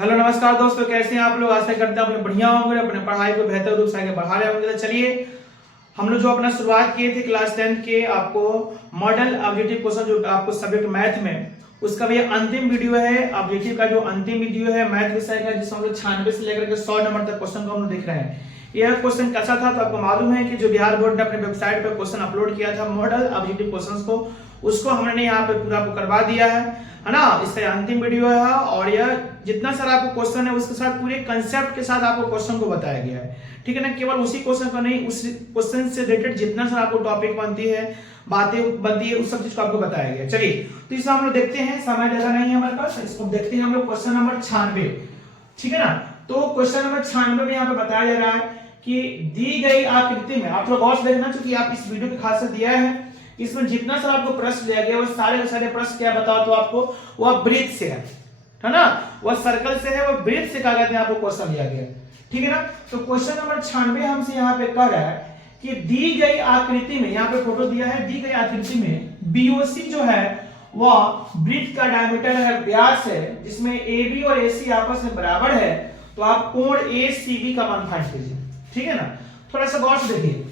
Hello नमस्कार दोस्तों, कैसे हैं आप लोग। आशा करते हैं आप लोग बढ़िया होंगे, अपने पढ़ाई को बेहतर रूप से आगे बढ़ा रहे होंगे। तो चलिए हम लोग जो अपना शुरुआत किए थे क्लास 10 के आपको मॉडल ऑब्जेक्टिव क्वेश्चन जो आपको सब्जेक्ट मैथ में, उसका भी अंतिम वीडियो है। ऑब्जेक्टिव का जो अंतिम वीडियो है मैथ विषय का, जिसमें हम लोग 96 से लेकर के 100 नंबर तक क्वेश्चन को हम लोग देख रहे हैं। यह क्वेश्चन कैसा था तो आपको मालूम है कि जो बिहार बोर्ड ने अपने वेबसाइट पर क्वेश्चन अपलोड किया था मॉडल ऑब्जेक्टिव क्वेश्चन को, उसको हमने यहाँ पे पूरा आपको करवा दिया है ना। इसका अंतिम वीडियो है और यह जितना सारा आपको क्वेश्चन है उसके साथ पूरे कंसेप्ट के साथ आपको क्वेश्चन को बताया गया है, ठीक है ना। केवल उसी क्वेश्चन को नहीं, उस क्वेश्चन से रिलेटेड जितना सारा आपको टॉपिक बनती है, बातें बनती है, उस सब चीज को आपको बताया गया। चलिए तो इसे हम लोग देखते हैं, समय ज्यादा नहीं है हमारे पास, इसको देखते हैं हम लोग क्वेश्चन नंबर 96, ठीक है ना। तो क्वेश्चन नंबर 96 में यहाँ पे बताया जा रहा है कि दी गई आकृति में, आप लोग गौर से देखना क्योंकि आप इस वीडियो की खासियत दिया है, इसमें जितना सा आपको प्रश्न दिया गया वो सारे के सारे प्रश्न क्या बताओ तो आपको वह वृत्त से है ना, वह सर्कल से है, वह वृत्त से क्या कहते हैं आपको क्वेश्चन दिया गया, ठीक है ना। तो क्वेश्चन नंबर 96 हमसे यहाँ पे कह रहा है कि दी गई आकृति में, यहाँ पे फोटो दिया है, दी गई आकृति में बीओसी जो है वह वृत्त का डायमीटर है, व्यास है, जिसमें AB और AC आपस में बराबर है, तो आप कोण ACB का मान फाइंड कीजिए, ठीक है ना। थोड़ा सा गौर से देखिए,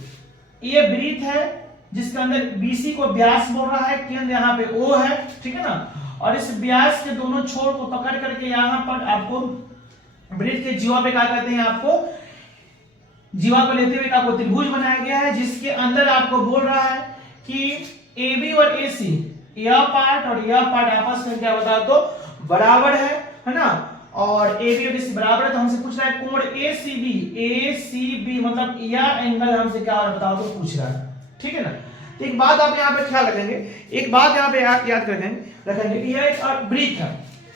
ये वृत्त है जिसके अंदर BC को व्यास बोल रहा है, केंद्र यहाँ पे O है, ठीक है ना। और इस व्यास के दोनों छोर को पकड़ करके यहाँ पर आपको वृत्त के जीवा पे क्या कहते हैं, आपको जीवा को लेते हुए आपको त्रिभुज बनाया गया है, जिसके अंदर आपको बोल रहा है कि AB और AC यह पार्ट और यह पार्ट आपस में क्या बता तो बराबर है ना। और AB और AC बराबर है, तो हमसे पूछ रहा है कोण ACB मतलब यह एंगल हमसे क्या बताओ तो पूछ रहा है, ठीक है ना। तो एक बात आप यहाँ पे ख्याल रखेंगे, एक बात यहाँ पे याद रखेंगे कि यह एक वृत्त है,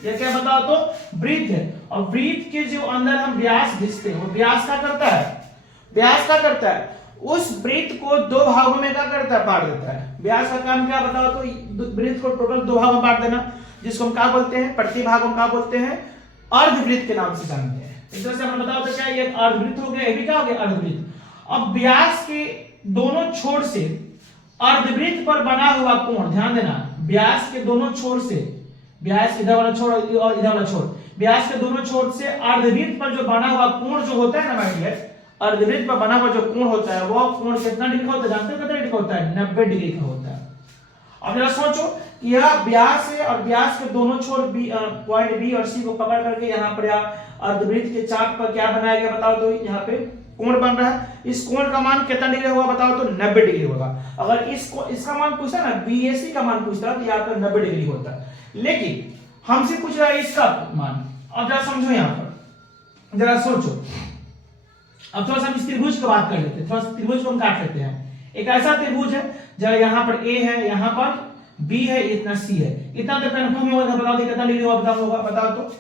यह क्या बताओ तो वृत्त है, और वृत्त के जो अंदर हम व्यास खींचते हैं, वो व्यास क्या करता है, व्यास क्या करता है, उस वृत्त को दो भागों में क्या करता है, बांट देता है। व्यास का काम क्या बताओ तो वृत्त को टोटल दो भागों में बांट देना, जिसको हम क्या बोलते हैं, प्रति भाग हम क्या बोलते हैं, अर्धवृत्त के नाम से जानते हैं। इस तरह से हम बताओ तो क्या ये अर्धवृत्त हो गया, ये भी क्या हो गया, अर्धवृत्त। अब व्यास के दोनों छोर से अर्धवृत्त पर बना हुआ कोण, ध्यान देना, व्यास के दोनों छोर से, व्यास इधर वाला छोर और इधर वाला छोर, व्यास के दोनों छोर से अर्धवृत्त पर जो बना हुआ कोण जो होता है ना माय डियर, अर्धवृत्त पर बना हुआ जो कोण होता है वह कोण कितना डिग्री का होता है, जानते हो कितना डिग्री का होता है, 90 डिग्री का होता है। अब जरा सोचो, यह व्यास है और व्यास के दोनों छोर पॉइंट B और C को पकड़ करके यहाँ पर अर्धवृत्त के चाप पर क्या बनाया गया बताओ तो यहाँ पे कोण बन रहा है। इस कोण का मान कितना डिग्री होगा बताओ तो 90 डिग्री होगा। अगर इसका मान पूछता ना, BAC का मान पूछता तो यहाँ पर 90 डिग्री होता, लेकिन हमसे पूछ रहा है इसका मान। अब जरा समझो, यहाँ पर जरा सोचो, अब थोड़ा सा हम इस त्रिभुज की बात कर लेते हैं, थोड़ा सा त्रिभुज को हम काट लेते हैं। एक ऐसा त्रिभुज है जरा यहाँ पर A है, यहाँ पर B है, इतना C है, इतना तो कंफर्म होगा, बताओ कितना डिग्री होगा बताओ तो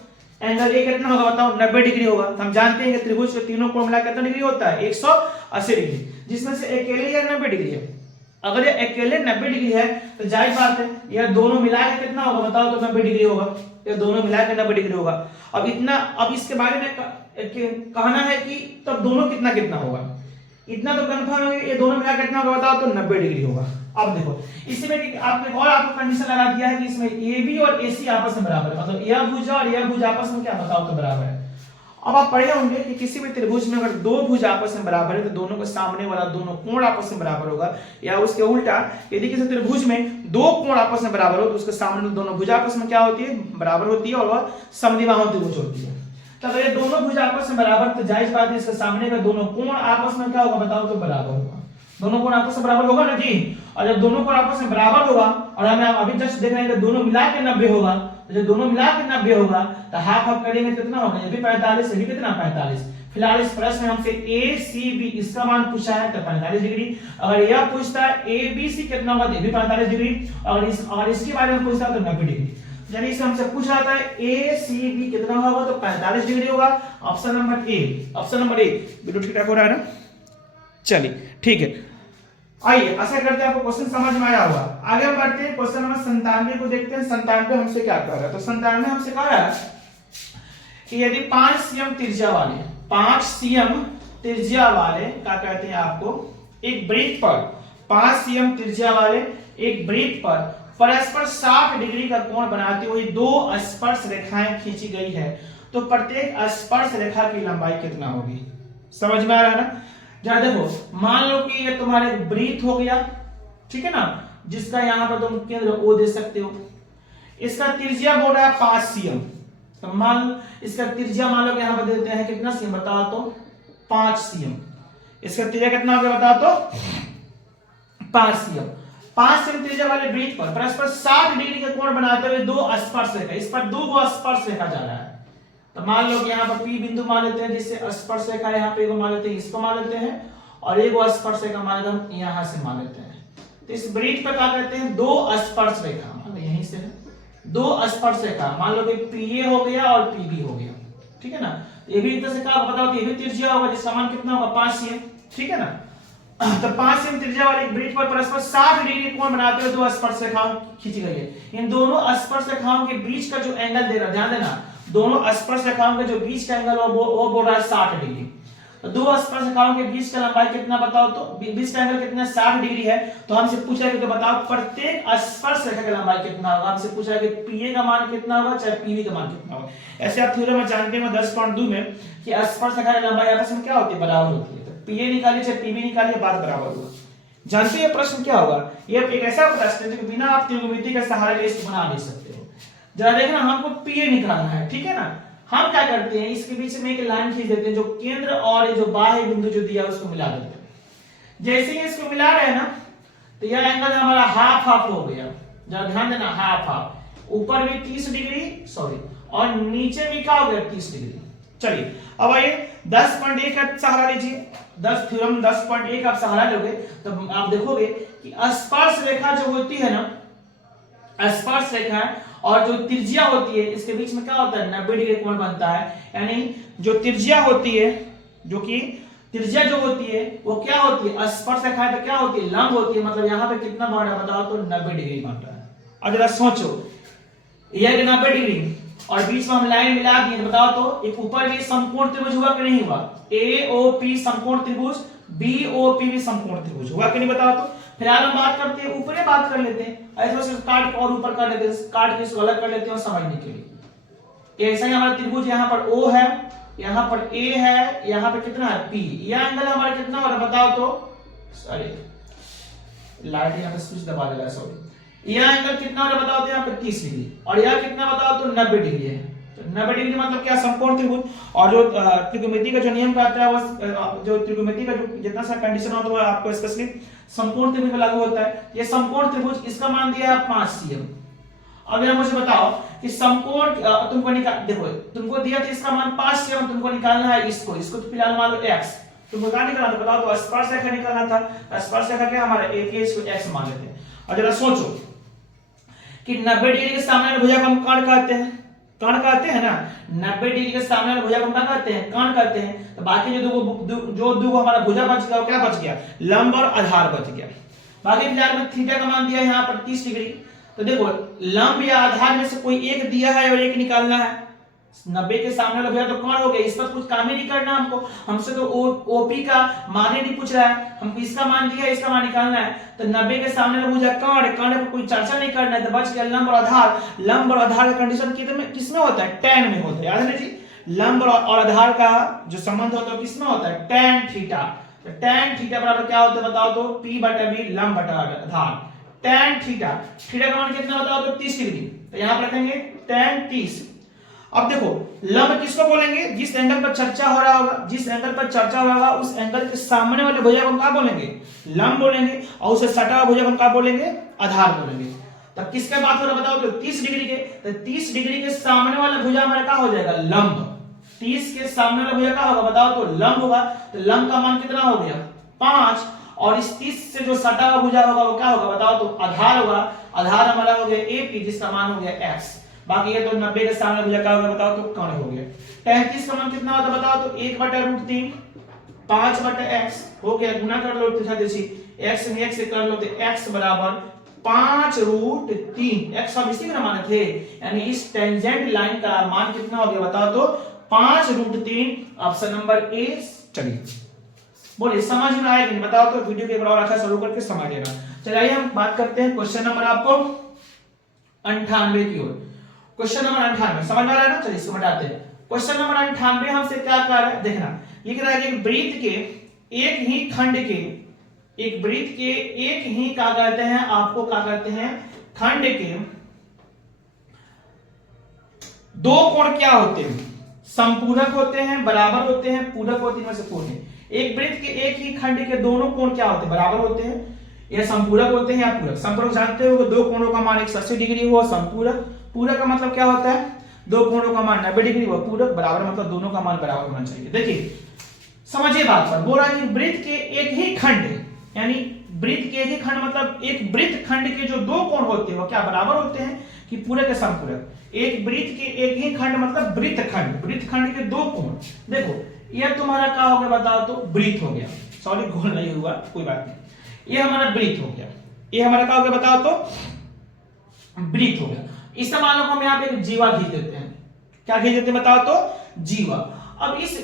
एंगल A कितना होगा बताओ, 90 डिग्री होगा। हम जानते हैं कि त्रिभुज के तीनों कोण मिला कितना डिग्री होता है, 180 डिग्री, जिसमें से अकेले यह 90 डिग्री है। अगर ये अकेले 90 डिग्री है तो जाहिर बात है यह दोनों मिला के कितना होगा बताओ तो 90 डिग्री होगा, ये दोनों मिला के 90 डिग्री होगा। अब इतना, अब इसके बारे में कहना है कि तब दोनों कितना कितना होगा, इतना तो कंफर्म है, ये दोनों मिला कितना होगा बताओ तो 90 डिग्री होगा। अब देखो इसमें आपने और आपको कंडीशन लगा दिया है कि इसमें AB और AC आपस में बराबर है, मतलब यह भुजा और यह भुज आपस में क्या बताओ तो बराबर है। अब आप पढ़े होंगे कि किसी भी त्रिभुज में अगर दो भुज आपस में बराबर है तो दोनों के सामने वाला दोनों कोण आपस में बराबर होगा, या उसके उल्टा यदि किसी त्रिभुज में दो कोण आपस में बराबर हो तो उसके सामने दोनों भुज आपस में क्या होती है, बराबर होती है, और वह समद्विबाहु त्रिभुज होती है। तो अगर ये दोनों भुज आपस में बराबर तो जायज बात है इसके सामने का दोनों कोण आपस में क्या होगा बताओ तो बराबर होगा, दोनों कोण आपस में बराबर होगा ना जी। और जब दोनों कोण आपस में बराबर होगा, और हमें अभी जस्ट देख रहे हैं कि दोनों मिला के 90 होगा, तो जब दोनों मिला के 90 होगा तो हाफ हाफ करेंगे कितना होगा, ये भी 45, ये भी कितना 45। फिलहाल इस प्रश्न में हमसे ACB इसका मान पूछा है तो 45 डिग्री, अगर यह पूछता है ABC कितना होगा तो ये भी 45 डिग्री, और इसके बारे में पूछता है तो 90 डिग्री। यानी इसे हमसे पूछ रहा था ACB कितना होगा तो 45 डिग्री होगा। Option number A, option number A बिल्कुल ठीक ठाक हो रहा है ना। चलिए ठीक है, आइए आशा करते हैं आपको क्वेश्चन समझ में आया होगा। आगे हम बढ़ते हैं, क्वेश्चन नंबर 97 को देखते हैं। 97 हमसे क्या कह रहा है, तो 97 हमसे कह रहा है कि यदि 5 cm त्रिज्या वाले, 5 cm त्रिज्या वाले क्या कहते हैं आपको, एक वृत्त पर 5 cm त्रिज्या वाले एक वृत्त पर परस्पर 60 डिग्री का कोण बनाती हुई दो स्पर्श रेखाएं खींची गई है, तो प्रत्येक स्पर्श रेखा की लंबाई कितना होगी। समझ में आ रहा है ना। जरा देखो, मान लो कि ये तुम्हारे वृत्त हो गया, ठीक है ना, जिसका यहां पर तुम केंद्र ओ दे सकते हो। इसका त्रिज्या बोल रहा है 5 cm, तो मान इसका त्रिज्या मान लो कि यहां पर देते हैं कितना cm बताओ तो 5 cm। इसका त्रिज्या कितना हो गया बताओ तो 5 cm। 5 cm त्रिज्या वाले वृत्त पर परस्पर 60 डिग्री का कोण बनाते हुए दो स्पर्श रेखा, इस पर दो गो स्पर्श रेखा जा रहा है। तो मान लो कि यहाँ पर P बिंदु मान लेते हैं, जिससे स्पर्श रेखा यहाँ पे एगो मान लेते हैं, इसको मान लेते हैं, और एगो स्पर्श रेखा मान लेते हैं हम यहाँ से मान लेते हैं। तो इस वृत्त पर क्या कहते हैं, दो स्पर्श रेखा, मान लो यहीं से है, दो स्पर्श रेखा, मान लो कि PA हो गया और PB हो गया, ठीक है ना। ये भी एक तरह से क्या बताओ, ये भी त्रिज्या होगा, जिसका मान कितना होगा 5 cm, ठीक है ना। तो 5 cm त्रिज्या वाले वृत्त पर परस्पर 60 डिग्री कोण बनाते हुए दो स्पर्श रेखाएं खींची गई है। इन दोनों स्पर्श रेखाओं के बीच का जो एंगल दे रहा है, ध्यान देना, दोनों स्पर्श रेखाओं के जो बीच का एंगल वो बोल रहा है 60 डिग्री। तो दो स्पर्श रेखाओं के बीच का लंबाई कितना बताओ तो, बीच का एंगल कितना 60 डिग्री है। तो हमसे पूछा है कि बताओ प्रत्येक स्पर्श रेखा का लंबाई कितना होगा। हमसे पूछा है कि PA का मान कितना होगा चाहे PB का मान कितना होगा। ऐसे आप थ्योरम में जानते हैं 10.2 में कि स्पर्श रेखा की लंबाई आपस में क्या होती है, बराबर होती है। तो PA निकालिए चाहे PB निकालिए, बात बराबर होगा। जानते हैं प्रश्न क्या होगा, ये एक ऐसा प्रश्न है जो बिना आप त्रिकोणमिति का सहारा लिए इसको बना नहीं सकते हो। जरा देखना, हमको PA निकालना है, ठीक है ना। हम क्या करते हैं, इसके बीच में एक लाइन खींच देते हैं, जो केंद्र और ये जो बाह्य बिंदु जो दिया उसको मिला देते हैं। जैसे ही इसको मिला रहे हैं ना, तो यह एंगल हमारा हाफ हाफ हो गया। जरा ध्यान देना, हाफ हाफ, ऊपर भी 30 डिग्री सॉरी, और नीचे भी क्या हो गया 30 डिग्री। चलिए अब आइए 10.1 का सहारा लीजिए। 10 थ्योरम 10.1 आप सहारा लोगे तो आप देखोगे कि स्पर्श रेखा जो होती है ना, स्पर्श रेखा और जो त्रिज्या होती है, इसके बीच में क्या होता है 90 डिग्री कोण बनता है। यानी जो त्रिज्या होती है, जो कि त्रिज्या जो होती है वो क्या होती है, स्पर्श रेखा तो क्या होती है, लंब होती है। मतलब यहाँ पे कितना बन रहा है बताओ तो 90 डिग्री बन रहा है। अब जरा सोचो, यह 90 डिग्री और बीच में हम लाइन मिला दिए, बताओ तो एक ऊपर भी समकोण त्रिभुज हुआ कि नहीं हुआ। AOP समकोण त्रिभुज, BOP भी समकोण त्रिभुज हुआ कि नहीं बताओ तो। फिलहाल हम बात करते हैं ऊपर बात कर लेते हैं, ऐसे से काट और ऊपर कर लेते हैं, काट के इसको अलग कर लेते हैं और समझने के लिए। ऐसा ही हमारा त्रिभुज यहाँ पर O है, यहाँ पर A है, यहाँ पे कितना है P। यह एंगल हमारा कितना हो रहा है बताओ तो, सॉरी लाइट यहाँ पे स्विच दबा देगा, सॉरी। यह एंगल कितना हो रहा है बताओ तो यहाँ पे 30 डिग्री, और यह कितना बताओ तो 90 डिग्री है। तो 90 डिग्री मतलब क्या, समकोण त्रिभुज। और जो त्रिकोणमिति का जो नियम कहता है वो, जो त्रिकोणमिति का जो जितना सा कंडीशन होता है आपको स्पेशली समकोण त्रिभुज में लागू होता है। ये समकोण त्रिभुज, इसका मान दिया है 5 cm। अब यहां मुझे बताओ कि समकोण तुमको निकाल, देखो तुमको दिया था इसका मान 5 cm, तुमको निकालना है इसको तो फिलहाल मान लो x। तुमको क्या निकालना था बताओ तो, स्पर्श रेखा निकालना था। स्पर्श रेखा क्या हमारा a के, इसको x मान लेते हैं। और जरा सोचो कि 90 डिग्री के सामने वाले भुजा को हम कर्ण कहते हैं, कर्ण कहते हैं ना। 90 डिग्री के सामने वाले भुजा को हम क्या कहते हैं, कर्ण कहते हैं। तो बाकी जो दो हमारा भुजा बच गया वो क्या बच गया, लंब और आधार बच गया। बाकी फिलहाल में थीटा का मान दिया है यहाँ पर 30 डिग्री। तो देखो लंब या आधार में से कोई एक दिया है और एक निकालना है। 90 के सामने वाला भुजा तो कर्ण हो गया, इस पर कुछ काम ही नहीं करना हमको, हमसे तो OP का मान ही नहीं पूछ रहा है, हमको इसका मान दिया है, इसका मान निकालना है। तो 90 के सामने वाला भुजा कर्ण, कर्ण पर कोई चर्चा नहीं करना है, तो बच गया लंब और आधार। लंब और आधार का कंडीशन किसमें होता है, tan में होता है, याद है जी। लंब और आधार का जो संबंध होता है किसमें होता है, tan थीटा। तो tan थीटा बराबर क्या होता है बताओ तो, P/B लंब बटा आधार। tan थीटा, थीटा का मान कितना बताओ तो 30 डिग्री। तो यहां पर रखेंगे tan 30। अब देखो लंब किसको बोलेंगे, जिस एंगल पर चर्चा हो रहा होगा, जिस एंगल पर चर्चा हो रहा होगा उस एंगल के सामने वाले भुजा को हम क्या बोलेंगे, लंब बोलेंगे, और उससे सटा हुआ भुजा को हम क्या बोलेंगे, आधार बोलेंगे। तब किसका बात हो रहा बताओ तो 30 डिग्री के। तो 30 डिग्री के सामने वाला भुजा हमारा क्या हो जाएगा, लंब। 30 के सामने वाला भुजा क्या होगा बताओ तो, लंब होगा। तो लंब का मान कितना हो गया 5, और इस 30 से जो सटा हुआ भुजा होगा वो क्या होगा बताओ तो, आधार होगा। आधार हमारा हो गया AP, जिसका मान हो गया x। बाकी ये तो 90 के सामने भुजा क्या होगा बताओ तो, कर्ण हो गया। 33 का मान कितना होता बताओ तो, 1/√3 5/x हो गया, गुना कर लो x में x से कर लो तो x बराबर 5√3। x अब इसी का मान थे, यानी इस टेंजेंट लाइन का मान कितना हो गया बताओ तो 5√3। Option number A। चलिए बोलिए समझ में आया कि नहीं बताओ तो, वीडियो के एक और अच्छा शुरू करके समझ लेना। चलिए हम बात करते हैं क्वेश्चन नंबर आपको 98 की ओर। क्वेश्चन नंबर 98 समझ में आ रहा है ना। चलिए इसको हटाते हैं। क्वेश्चन नंबर 98 हमसे क्या कह रहा है, देखना लिख रहा है कि वृत्त के एक ही खंड के, एक वृत्त के एक ही क्या कहते हैं, आपको क्या कहते हैं, खंड के दो कोण क्या होते हैं, संपूरक होते हैं, बराबर होते हैं, पूरक होते हैं, इनमें से कोण है। एक वृत्त के एक ही खंड के दोनों कोण क्या होते हैं, बराबर होते हैं, या संपूरक होते हैं या पूरक। संपूरक जानते हो दो कोणों का मान 180 डिग्री हो। संपूरक, पूरक का मतलब क्या होता है, दो कोणों का मान 90 डिग्री हो। पूरक बराबर मतलब दोनों का मान बराबर होना चाहिए। देखिए समझिए बात पर, बोल रहा है कि वृत्त के एक ही खंड, यानी वृत्त के एक ही खंड मतलब एक वृत्त खंड के जो दो कोण होते हैं वो क्या बराबर होते हैं कि पूरक या संपूरक। एक वृत्त के एक ही खंड मतलब वृत्त खंड, वृत्त खंड के दो कोण। देखो यह तुम्हारा क्या हो गया बताओ तो, वृत्त हो गया, सॉरी गोल नहीं हुआ, कोई बात नहीं, ये हमारा वृत्त हो गया, ये हमारा क्या हो गया बताओ तो, वृत्त हो गया। इस मान लो हम यहाँ पे एक जीवा खींच देते हैं, क्या खींच देते हैं बताओ तो, जीवा। अब इस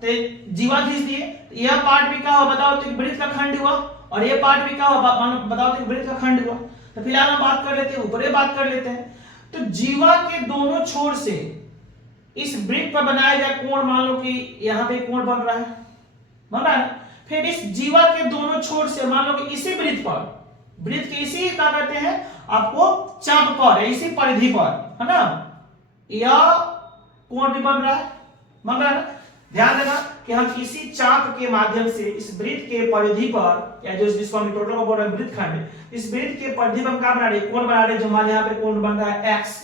जीवा खींच दिए, यह पार्ट भी क्या हुआ बताओ तो वृत्त का खंड हुआ, और यह पार्ट भी क्या हुआ बताओ तो वृत्त का खंड हुआ। तो फिलहाल हम बात कर लेते हैं, ऊपर बात कर लेते हैं। तो जीवा के दोनों छोर से इस वृत्त पर बनाया गया कोण, मान लो कि यहां पे कोण बन रहा है, फिर इस जीवा के दोनों छोर से मान लो कि इसी वृत्त पर, वृत्त के इसी क्या कहते हैं आपको, चाप पर, इसी परिधि पर, है ना, यह कोण भी बन रहा है। ध्यान देना कि हम इसी चाप के माध्यम से इस वृत्त के परिधि पर, या जो जिसको हम टोटल बोल रहे हैं वृत्त खंड, इस वृत्त के परिधि पर हम क्या बना रहे हैं, कोण बना रहे हैं, जो हमारे यहाँ पे कोण बन रहा है x।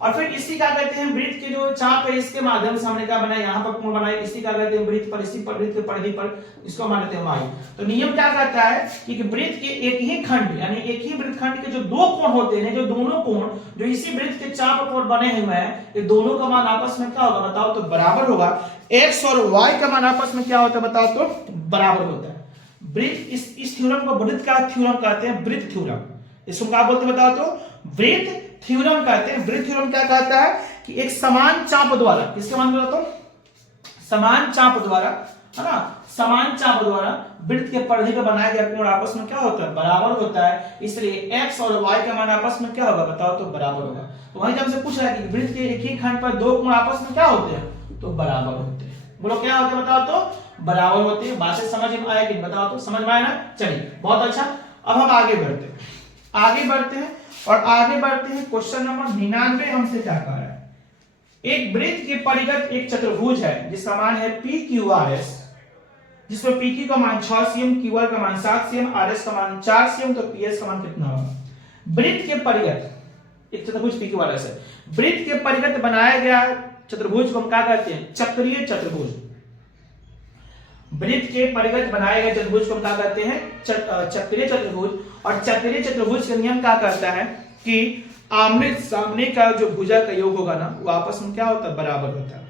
और फिर इसी क्या कहते हैं, वृत्त के जो चाप है इसके माध्यम से हमने क्या बनाया, यहाँ पर कोण बनाया, इसी क्या कहते हैं वृत्त पर, इसी पर वृत्त के परिधि पर, इसको मानते हैं y। तो नियम क्या कहता है कि वृत्त के एक ही खंड, यानी एक ही वृत्त खंड के जो दो कोण होते हैं, जो दोनों कोण जो इसी वृत्त के चाप पर बने हुए हैं, ये दोनों का मान आपस में क्या होगा बताओ तो, बराबर होगा। x और y का मान आपस में क्या होता है बताओ तो, बराबर होता है। वृत्त, इस थ्योरम को वृत्त का थ्योरम कहते हैं, वृत्त थ्योरम। इसको क्या बोलते हैं बताओ तो, वृत्त थ्योरम कहते हैं। वृत्त थ्योरम क्या कहता है कि एक समान चाप द्वारा, किसके मान बताओ तो, समान चाप द्वारा, है ना, समान चाप द्वारा वृत्त के परिधि पर बनाया गया कोण आपस में क्या होता है, बराबर होता है। इसलिए x और y का मान आपस में क्या होगा बताओ तो, बराबर होगा। तो वहीं हमसे पूछ रहा है कि वृत्त के एक ही खंड पर दो कोण आपस में क्या होते हैं, तो बराबर होते हैं। बोलो क्या होते हैं बताओ तो, बराबर होते हैं। बात से समझ में आया कि बताओ तो, समझ में आया ना। चलिए बहुत अच्छा, अब हम आगे बढ़ते हैं, और आगे बढ़ते हैं। क्वेश्चन नंबर 99 हमसे क्या कह रहा है, एक वृत्त के परिगत एक चतुर्भुज है जिसका मान है PQRS, जिसमें PQ का मान 6 cm, QR का मान 7 cm, RS का मान 4 cm, तो PS का मान कितना होगा। वृत्त के परिगत एक चतुर्भुज PQRS है, वृत्त के परिगत बनाया गया चतुर्भुज को हम क्या कहते हैं, चक्रीय चतुर्भुज। वृत्त के परिगत बनाए गए चतुर्भुज को हम क्या कहते हैं, चक्रीय चतुर्भुज। और चक्रीय चतुर्भुज का नियम क्या कहता है कि आमने सामने का जो भुजा का योग होगा ना, वो आपस में क्या होता है, बराबर होता है।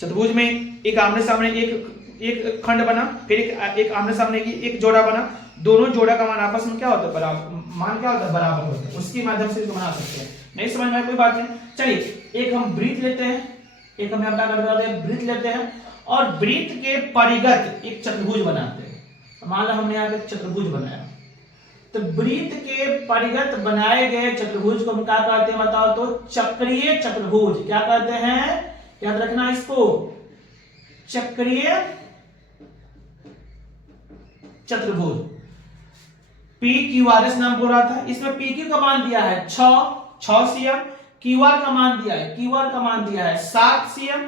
चतुर्भुज में एक आमने सामने एक खंड बना, फिर एक आमने सामने की एक जोड़ा बना, दोनों जोड़ा का मान आपस में क्या होता है, बराबर, मान क्या होता है, बराबर होता है। उसके माध्यम से इसको बना सकते हैं। नहीं समझ में कोई बात नहीं। चलिए एक हम वृत्त लेते हैं, एक हम अपना वृत्त लेते हैं, और वृत्त के परिगत एक चतुर्भुज बनाते हैं। मान लो हमने यहाँ पे चतुर्भुज बनाया, तो वृत्त के परिगत बनाए गए चतुर्भुज को हम क्या कहते हैं बताओ तो, चक्रीय चतुर्भुज। क्या कहते हैं, याद रखना इसको, चक्रीय चतुर्भुज। PQRS नाम बोल रहा था, इसमें PQ का मान दिया है 6 cm, QR का मान दिया है 7 cm,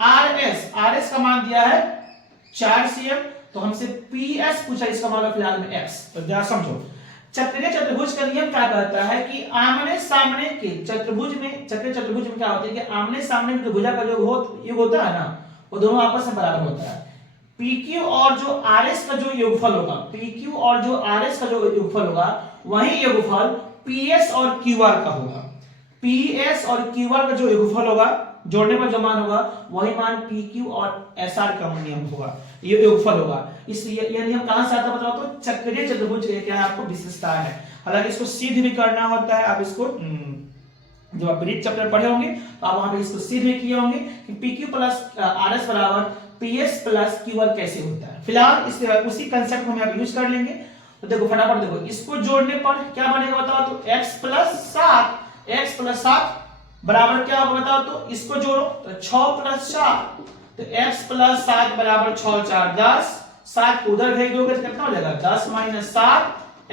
RS का मान दिया है 4 cm। तो हमसे PS पूछा, इसका मान फिलहाल में x। तो ध्यान समझो, चक्रीय चतुर्भुज का नियम क्या कहता है कि आमने सामने के चतुर्भुज में, चक्रीय चतुर्भुज में क्या होता है कि आमने सामने की भुजा का जो योग होता है ना, वो दोनों आपस में बराबर होता है। PQ और जो RS का जो योगफल होगा, PQ और जो RS का जो योगफल होगा, वही योगफल PS और QR का होगा। PS और QR का जो योगफल होगा, जोड़ने पर जो मान होगा, वही मान PQ और SR का नियम होगा, ये योगफल होगा। इसलिए यह नियम कहां से आता है बताओ तो, चक्रीय चतुर्भुज के क्या है आपको विशेषता है। हालांकि इसको सिद्ध भी करना होता है, आप इसको जब आप वृत्त चैप्टर पढ़े होंगे तो आप वहां पे इसको सिद्ध भी किए होंगे कि PQ प्लस RS बराबर PS प्लस QR कैसे होता है। फिलहाल इस उसी कंसेप्ट को हम यहाँ यूज कर लेंगे। तो देखो फटाफट देखो, इसको जोड़ने पर क्या बनेगा बताओ तो, x प्लस 7 x प्लस 7 बराबर क्या होगा बताओ तो, इसको जोड़ो तो 6 प्लस 4, तो x प्लस 7 बराबर 6 4 10, 7 को उधर भेज दोगे तो कितना हो जाएगा 10 माइनस 7,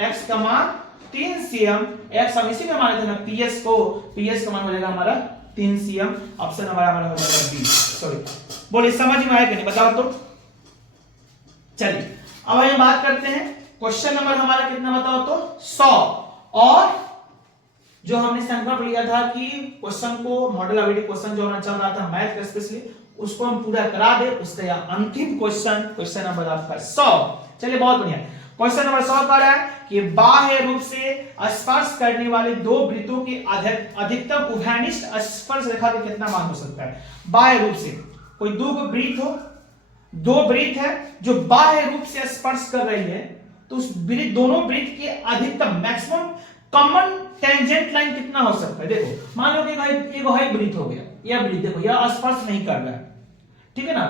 x का मान 3 cm, x हम इसी में माने थे ना ps को, ps का मान हो जाएगा हमारा 3 cm, ऑप्शन हमारा हो जाएगा बी। सॉरी, बोलिए समझ में आया कि नहीं बताओ तो। चलिए अब हम बात करते हैं क्वेश्चन नंबर हमारा कितना बताओ तो 100, और जो हमने संकल्प लिया था कि क्वेश्चन को मॉडल एबिलिटी क्वेश्चन जो हमारा चल रहा था मैथ का स्पेशली, उसको हम पूरा करा दे, उसका अंतिम क्वेश्चन नंबर आपका 100। चलिए बहुत बढ़िया, क्वेश्चन नंबर 100 कह रहा है कि बाह्य रूप से स्पर्श करने वाले दो वृत्तों के अधिकतम उभयनिष्ठ स्पर्श रेखा का कितना मान हो सकता है। बाह्य रूप से कोई दो वृत्त हो, दो वृत्त है जो बाह्य रूप से स्पर्श कर रही है, तो उस दोनों वृत्त के अधिकतम मैक्सिमम कॉमन टेंजेंट लाइन कितना हो सकता है। देखो मान लो कि एक वृत्त हो गया, यह वृत्त देखो यह स्पर्श नहीं कर रहा है, ठीक है ना,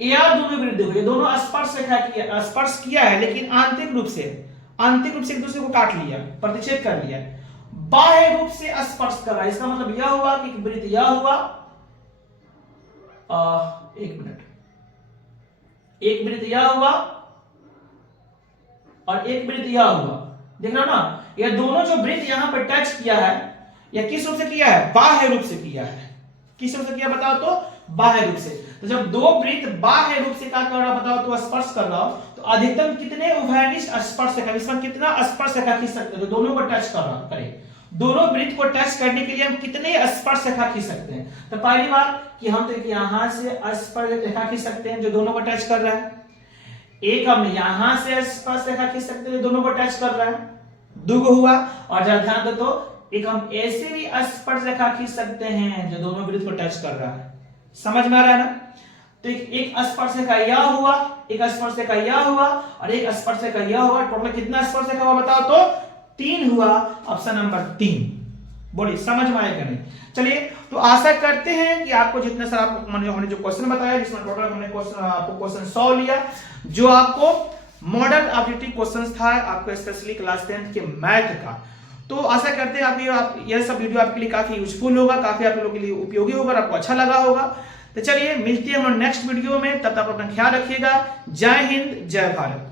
यह दोनों वृत्त देखो ये दोनों स्पर्श किया है, लेकिन आंतरिक रूप से एक दूसरे को काट लिया, प्रतिच्छेद कर लिया। बाह्य रूप से स्पर्श कर रहा है, इसका मतलब यह हुआ कि वृत्त यह हुआ, एक वृत्त यह हुआ और एक वृत्त यह हुआ, देख रहे हो ना, ये दोनों जो वृत्त यहां पर टच किया है, यह किस रूप से किया है, बाह्य रूप से किया है। किस रूप से किया बताओ तो, बाह्य रूप से। तो जब दो वृत्त बाह्य रूप से क्या कर रहा बताओ तो, स्पर्श कर रहा हो, तो अधिकतम कितने उभयनिष्ठ स्पर्श रेखा, इसमें कितना स्पर्श रेखा खींच सकते हैं, तो दोनों को टच कर रहा करे, दोनों वृत्त को टच करने के लिए हम कितने स्पर्श रेखा खींच सकते हैं। तो पहली बात कि हम तो यहां से स्पर्श रेखा खींच सकते हैं जो दोनों को टच कर रहा है, एक हम यहां से स्पर्श रेखा खींच सकते हैं जो दोनों को टच कर रहा है, दुगो हुआ। और जरा ध्यान दो तो एक हम ऐसे भी स्पर्श रेखा खींच सकते हैं जो दोनों वृत्त को टच कर रहा है, समझ में आ रहा है ना। तो एक स्पर्श रेखा यह हुआ, एक स्पर्श रेखा यह हुआ और एक स्पर्श रेखा यह हुआ, टोटल कितना स्पर्श रेखा हुआ बताओ तो 3 हुआ, ऑप्शन नंबर 3। बोलिए समझ में आएगा नहीं। चलिए तो आशा करते हैं कि आपको जितने सारा हमने जो क्वेश्चन बताया, जिसमें टोटल हमने क्वेश्चन 100 लिया, जो आपको मॉडल एबिलिटी क्वेश्चंस था आपको स्पेशली क्लास 10 के मैथ का। तो आशा करते हैं आप यह सब वीडियो आपके लिए काफी यूजफुल होगा, काफी आप लोगों के लिए उपयोगी होगा, आपको अच्छा लगा होगा। तो चलिए मिलते हैं हम नेक्स्ट वीडियो में, तब तक अपना ख्याल रखिएगा। जय हिंद, जय भारत।